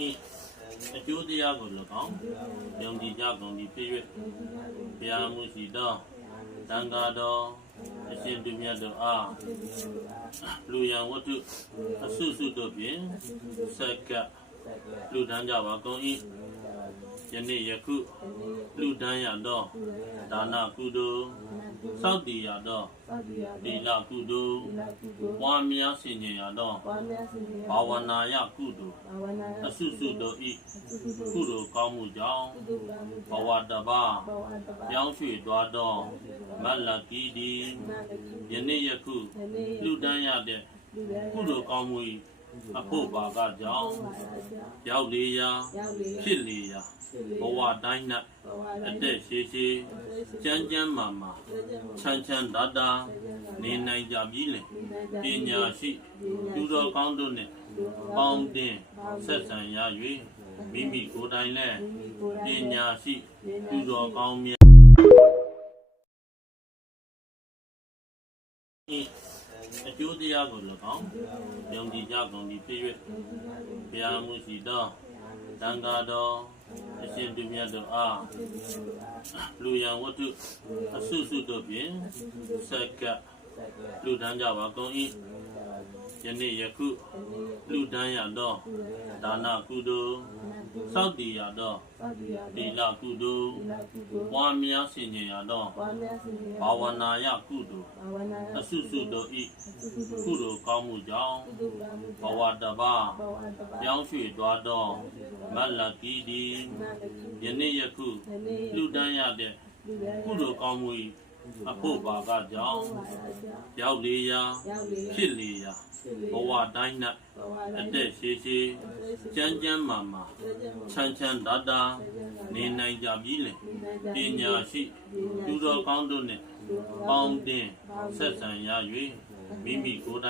အကျိုးတရားကို၎င်းယုံကြည်ကြကုန်သည်ဖြစ်၍ဘုရားမှုရှိသောသံဃာတော်အရှင်သူမြတ်တို့အားလူရန်ဝတ္ထုအစုစုတို့ဖြင့်ဆက်ကလူဒန်းကြပါကုန်၏ယနေ့ယခုလူဒန်းရသောဒါနကုသိုလ်စောင့်တည်ရသောသီလကုသိုလ်ပွားများဆင်ခြင်ရသောဘာဝနာယကုသိုလ်အစုစုတို့၏ကုသိုလ်ကောင်းမှုကြောင့်ဘဝတပါပြောင်းရွှေ့သွားသောမလကီဒီယနေ့ယခုလူဒန်းရတဲ့ကုသိုလ်ကောင်းမှု၏အဖို့ပါကကြောင့်ရောက်လေရာဖြစ်လေရာဘဝတိုင်း၌အသက်ရှိရှိကျမ်းကျမ်းမာမာချမ်းချမ်းသာသာနေနိုင်ကြပြီလေပညာရှိသူတော်ကောင်းတို့နှင့်ပေါင်းတင်ဆက်ဆံရ၍မိမိကိုယ်တိုင်လည်းပညာရှိသူတော်ကောင်းများအကျိုးတရားကို၎င်းယုံကြည်ကြကုန်သည်ဖြစ်၍ဘုရားမှုရှိသောသံဃာတော်အရှင်သူမြတ်တို့အားလူရန်ဝတ္ထုအစုစုတို့ဖြင့်ဆက်ကလူဒန်းကြပါကုန်၏ယနေ့ယခုလူဒန်းရသောဒါနကုသိုလ်စောင့်တည်ရသောသီလကုသိုလ်ပွားများဆင်ခြင်ရသောဘာဝနာယကုသိုလ်အစုစုတို့၏ကုသိုလ်ကောင်းမှုကြောင့်ဘဝတပါပြောင်းရွှေ့သွားသောမလကီဒီယနေ့ယခုလူဒန်းရတဲ့ကုသိုလ်ကောင်းမှု၏အဖို့ပါကကြောင့်ရောက်လေရာဖြစ်လေရာဘဝတိုင်း၌အသက်ရှိရှိကျမ်းကျမ်းမာမာချမ်းချမ်းသာသာနေနိုင်ကြပြီလေပညာရှိသူတော်ကောင်းတို့နှင့်ပေါင်းတင်ဆက်ဆံရ၍မိမိကိုယ်တိုင်